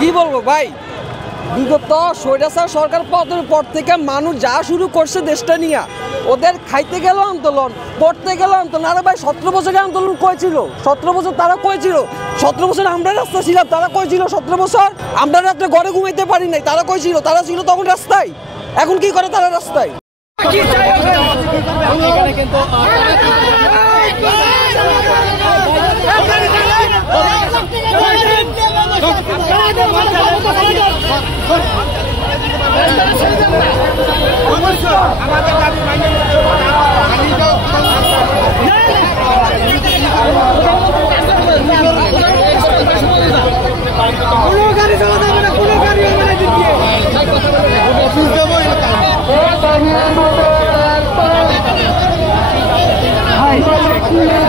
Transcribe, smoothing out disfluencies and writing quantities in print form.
কি বলবো ভাই, বিগত স্বৈরাচার সরকার পতনের পর থেকে মানুষ যা শুরু করছে দেশটা নিয়ে, ওদের খাইতে গেল আন্দোলন, পড়তে গেল আন্দোলন। আরে ভাই 17 বছরের আন্দোলন করেছিল, 17 বছর তারা করেছিল, 17 বছর আমরা রাস্তা ছিলাম, তারা করেছিল 17 বছর আমরা রাত্রে ঘরে ঘুমাইতে পারি নাই, তারা করেছিল, তারা ছিল তখন রাস্তায়। এখন কি করে তারা রাস্তায়? Hi.